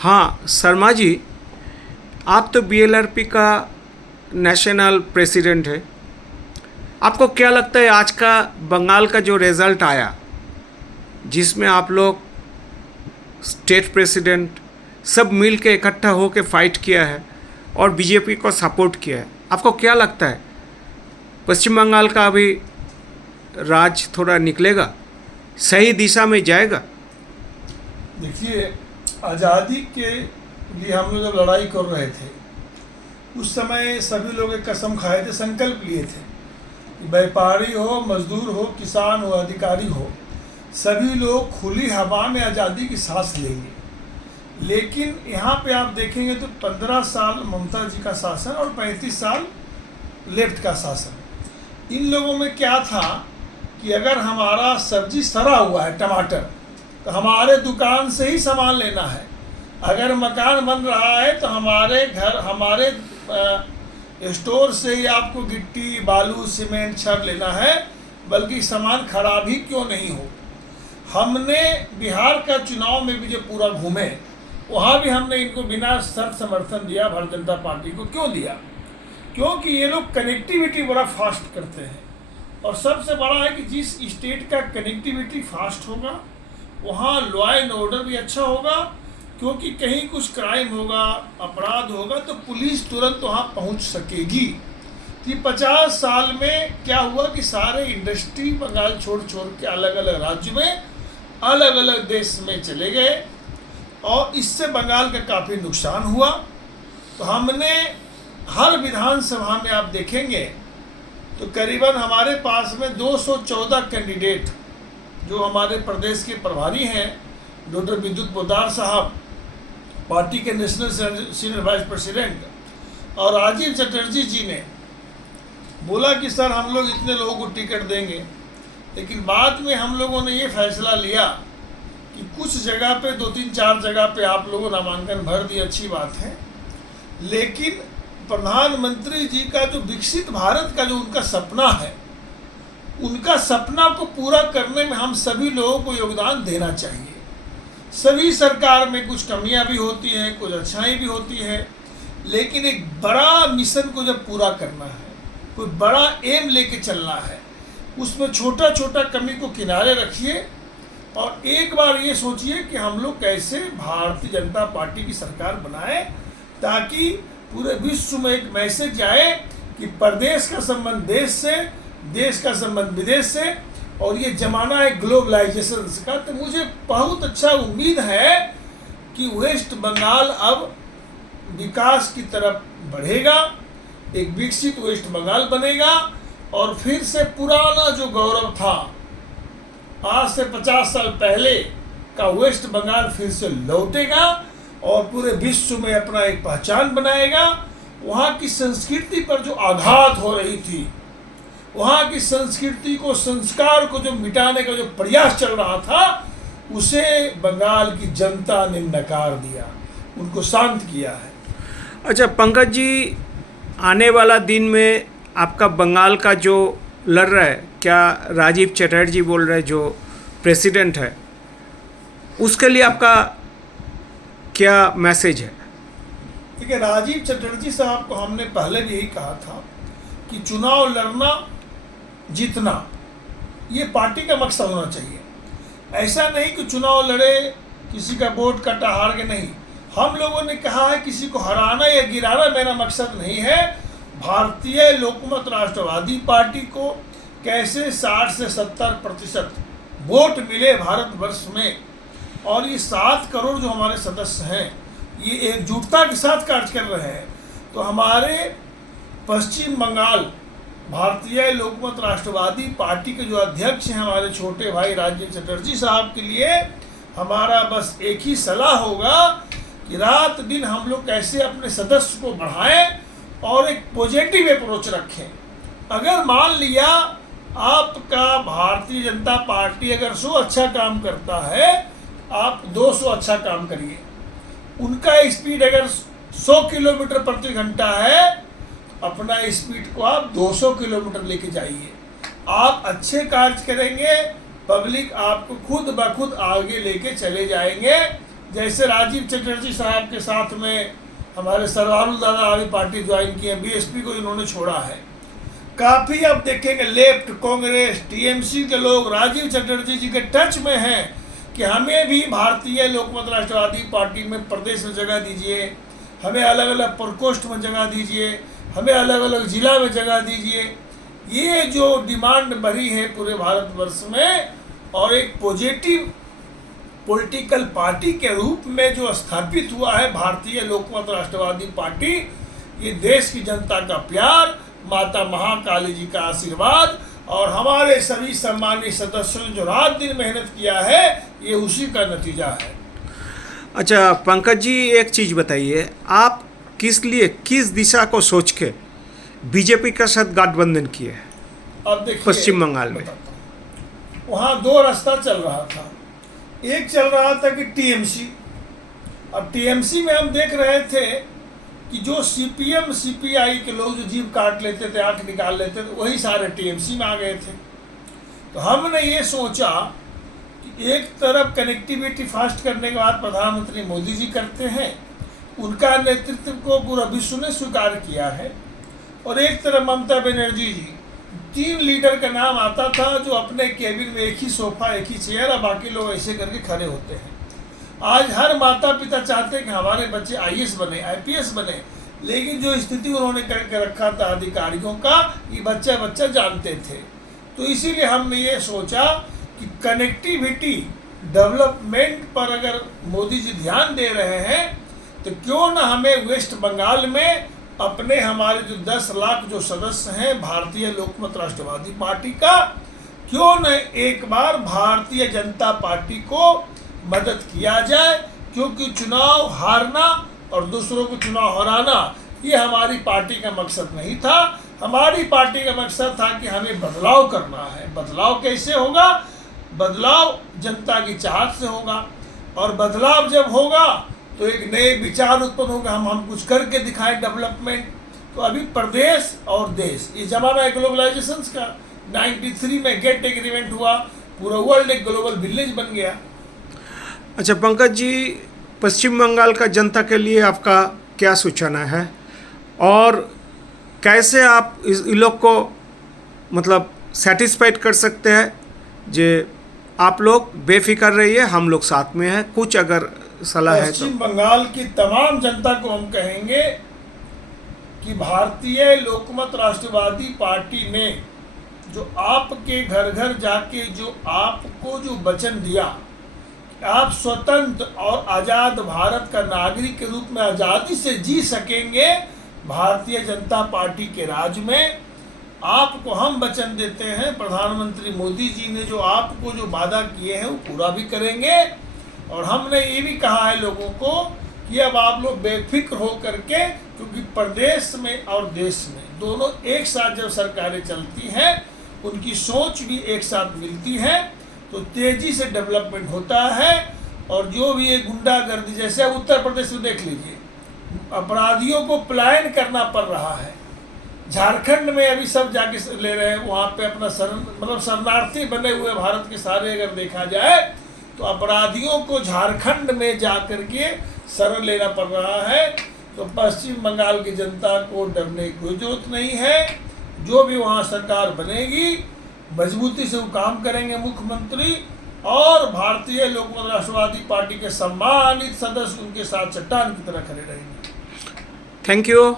हाँ शर्मा जी, आप तो बीएलआरपी का नेशनल प्रेसिडेंट है। आपको क्या लगता है आज का बंगाल का जो रिज़ल्ट आया, जिसमें आप लोग स्टेट प्रेसिडेंट सब मिल के इकट्ठा होकर फाइट किया है और बीजेपी को सपोर्ट किया है, आपको क्या लगता है पश्चिम बंगाल का अभी राज थोड़ा निकलेगा, सही दिशा में जाएगा? देखिए, आज़ादी के लिए हम लोग जब लड़ाई कर रहे थे उस समय सभी लोग एक कसम खाए थे, संकल्प लिए थे कि व्यापारी हो, मजदूर हो, किसान हो, अधिकारी हो, सभी लोग खुली हवा में आज़ादी की सांस लेंगे। लेकिन यहाँ पे आप देखेंगे तो 15 साल ममता जी का शासन और 35 साल लेफ्ट का शासन। इन लोगों में क्या था कि अगर हमारा सब्जी सड़ा हुआ है, टमाटर, तो हमारे दुकान से ही सामान लेना है। अगर मकान बन रहा है तो हमारे घर, हमारे स्टोर से ही आपको गिट्टी, बालू, सीमेंट, छड़ लेना है, बल्कि सामान खराब ही क्यों नहीं हो। हमने बिहार का चुनाव में भी जब पूरा घूमे, वहाँ भी हमने इनको बिना शर्त समर्थन दिया, भारतीय जनता पार्टी को। क्यों दिया? क्योंकि ये लोग कनेक्टिविटी बड़ा फास्ट करते हैं, और सबसे बड़ा है कि जिस स्टेट का कनेक्टिविटी फास्ट होगा वहाँ लॉ एंड ऑर्डर भी अच्छा होगा, क्योंकि कहीं कुछ क्राइम होगा, अपराध होगा तो पुलिस तुरंत वहाँ पहुँच सकेगी। कि 50 साल में क्या हुआ कि सारे इंडस्ट्री बंगाल छोड़ के अलग अलग राज्य में, अलग अलग देश में चले गए, और इससे बंगाल का काफ़ी नुकसान हुआ। तो हमने हर विधानसभा में आप देखेंगे तो करीबन हमारे पास में 214 कैंडिडेट, जो हमारे प्रदेश के प्रभारी हैं डॉक्टर विद्युत पोद्दार साहब, पार्टी के नेशनल सीनियर वाइस प्रेसिडेंट, और राजीव चटर्जी जी ने बोला कि सर हम लोग इतने लोगों को टिकट देंगे। लेकिन बाद में हम लोगों ने ये फैसला लिया कि कुछ जगह पे, 2-3-4 जगह पे आप लोगों नामांकन भर दिए, अच्छी बात है, लेकिन प्रधानमंत्री जी का जो विकसित भारत का जो उनका सपना है, उनका सपना को पूरा करने में हम सभी लोगों को योगदान देना चाहिए। सभी सरकार में कुछ कमियां भी होती हैं, कुछ अच्छाई भी होती है, लेकिन एक बड़ा मिशन को जब पूरा करना है, कोई बड़ा एम लेके चलना है, उसमें छोटा छोटा कमी को किनारे रखिए और एक बार ये सोचिए कि हम लोग कैसे भारतीय जनता पार्टी की सरकार बनाएं, ताकि पूरे विश्व में एक मैसेज जाए कि प्रदेश का संबंध देश से, देश का संबंध विदेश से, और ये ज़माना है ग्लोबलाइजेशन का। तो मुझे बहुत अच्छा उम्मीद है कि वेस्ट बंगाल अब विकास की तरफ बढ़ेगा, एक विकसित वेस्ट बंगाल बनेगा, और फिर से पुराना जो गौरव था, आज से 50 साल पहले का वेस्ट बंगाल फिर से लौटेगा और पूरे विश्व में अपना एक पहचान बनाएगा। वहाँ की संस्कृति पर जो आघात हो रही थी, वहाँ की संस्कृति को, संस्कार को जो मिटाने का जो प्रयास चल रहा था, उसे बंगाल की जनता ने नकार दिया, उनको शांत किया है। अच्छा पंकज जी, आने वाला दिन में आपका बंगाल का जो लड़ रहा है, क्या राजीव चटर्जी बोल रहे जो प्रेसिडेंट है, उसके लिए आपका क्या मैसेज है? देखिए, राजीव चटर्जी साहब को हमने पहले भी यही कहा था कि चुनाव लड़ना, जीतना, ये पार्टी का मकसद होना चाहिए। ऐसा नहीं कि चुनाव लड़े, किसी का वोट कटा, हार के नहीं। हम लोगों ने कहा है किसी को हराना या गिराना मेरा मकसद नहीं है। भारतीय लोकमत राष्ट्रवादी पार्टी को कैसे 60 से 70% वोट मिले भारतवर्ष में, और ये 7 करोड़ जो हमारे सदस्य हैं, ये एकजुटता के साथ कार्य कर रहे हैं। तो हमारे पश्चिम बंगाल भारतीय लोकमत राष्ट्रवादी पार्टी के जो अध्यक्ष हैं, हमारे छोटे भाई राजीव चटर्जी साहब के लिए हमारा बस एक ही सलाह होगा कि रात दिन हम लोग कैसे अपने सदस्य को बढ़ाएं और एक पॉजिटिव अप्रोच रखें। अगर मान लिया आपका भारतीय जनता पार्टी अगर 100 अच्छा काम करता है, आप 200 अच्छा काम करिए। उनका स्पीड अगर 100 किलोमीटर प्रति घंटा है, अपना स्पीड को आप 200 किलोमीटर लेके जाइए। आप अच्छे कार्य करेंगे, पब्लिक आपको खुद ब खुद आगे लेके चले जाएंगे, जैसे राजीव चटर्जी साहब के साथ में हमारे सरवारुल दादा अभी पार्टी ज्वाइन की है, बीएसपी को इन्होंने छोड़ा है। काफ़ी अब देखेंगे लेफ्ट, कांग्रेस, टीएमसी के लोग राजीव चटर्जी जी के टच में हैं कि हमें भी भारतीय लोकमत राष्ट्रवादी पार्टी में प्रदेश में जगह दीजिए, हमें अलग अलग प्रकोष्ठ में जगह दीजिए, हमें अलग अलग जिला में जगह दीजिए। ये जो डिमांड बढ़ी है पूरे भारतवर्ष में, और एक पॉजिटिव पॉलिटिकल पार्टी के रूप में जो स्थापित हुआ है भारतीय लोकमत राष्ट्रवादी पार्टी, ये देश की जनता का प्यार, माता महाकाली जी का आशीर्वाद और हमारे सभी सम्मानित सदस्यों ने जो रात दिन मेहनत किया है, ये उसी का नतीजा है। अच्छा पंकज जी, एक चीज़ बताइए, आप किस लिए, किस दिशा को सोच के बीजेपी के साथ गठबंधन किए अब देखिए पश्चिम बंगाल में? वहाँ दो रास्ता चल रहा था। एक चल रहा था कि टीएमसी, अब टीएमसी में हम देख रहे थे कि जो सीपीएम सीपीआई के लोग जो जीभ काट लेते थे, आंख निकाल लेते थे, वही सारे टीएमसी में आ गए थे। तो हमने ये सोचा कि एक तरफ कनेक्टिविटी फास्ट करने के बाद प्रधानमंत्री मोदी जी करते हैं, उनका नेतृत्व को पूरा विश्व ने स्वीकार किया है, और एक तरफ ममता बनर्जी जी, 3 लीडर का नाम आता था जो अपने केबिन में एक ही सोफा, एक ही चेयर, और बाकी लोग ऐसे करके खड़े होते हैं। आज हर माता पिता चाहते हैं कि हमारे बच्चे आईएएस बने, आईपीएस बने, लेकिन जो स्थिति उन्होंने करके रखा था अधिकारियों का, ये बच्चा बच्चा जानते थे। तो इसीलिए हमने ये सोचा कि कनेक्टिविटी डेवलपमेंट पर अगर मोदी जी ध्यान दे रहे हैं, तो क्यों ना हमें वेस्ट बंगाल में अपने हमारे जो 10 लाख जो सदस्य हैं भारतीय लोकमत राष्ट्रवादी पार्टी का, क्यों न एक बार भारतीय जनता पार्टी को मदद किया जाए, क्योंकि चुनाव हारना और दूसरों को चुनाव हराना ये हमारी पार्टी का मकसद नहीं था। हमारी पार्टी का मकसद था कि हमें बदलाव करना है। बदलाव कैसे होगा? बदलाव जनता की चाहत से होगा, और बदलाव जब होगा तो एक नए विचार उत्पन्न होगा, हम कुछ करके दिखाएं डेवलपमेंट। तो अभी प्रदेश और देश, ये जमाना है ग्लोबलाइजेशन का। 93 में गेट एग्रीमेंट हुआ, पूरा वर्ल्ड एक ग्लोबल विलेज बन गया। अच्छा पंकज जी, पश्चिम बंगाल का जनता के लिए आपका क्या सूचना है, और कैसे आप इन लोग को मतलब सेटिस्फाइड कर सकते हैं? जे आप लोग बेफिक्र रहिए, हम लोग साथ में हैं, कुछ अगर सलाह है तो। पश्चिम बंगाल की तमाम जनता को हम कहेंगे कि भारतीय लोकमत राष्ट्रवादी पार्टी ने जो आपके घर घर जाके जो आपको जो वचन दिया, आप स्वतंत्र और आज़ाद भारत का नागरिक के रूप में आज़ादी से जी सकेंगे भारतीय जनता पार्टी के राज में, आपको हम वचन देते हैं। प्रधानमंत्री मोदी जी ने जो आपको जो वादा किए हैं वो पूरा भी करेंगे, और हमने ये भी कहा है लोगों को कि अब आप लोग बेफिक्र हो करके, क्योंकि प्रदेश में और देश में दोनों एक साथ जब सरकारें चलती हैं, उनकी सोच भी एक साथ मिलती है, तो तेज़ी से डेवलपमेंट होता है। और जो भी ये गुंडागर्दी, जैसे अब उत्तर प्रदेश में देख लीजिए, अपराधियों को पलायन करना पड़ रहा है। झारखंड में अभी सब जाके ले रहे हैं, वहाँ पे अपना मतलब शरणार्थी बने हुए भारत के सारे अगर देखा जाए, तो अपराधियों को झारखंड में जा कर के शरण लेना पड़ रहा है। तो पश्चिम बंगाल की जनता को डरने की कोई जरूरत नहीं है। जो भी वहाँ सरकार बनेगी, मजबूती से वो काम करेंगे मुख्यमंत्री, और भारतीय लोकमत राष्ट्रवादी पार्टी के सम्मानित सदस्य उनके साथ चट्टान की तरह खड़े रहेंगे। Thank you.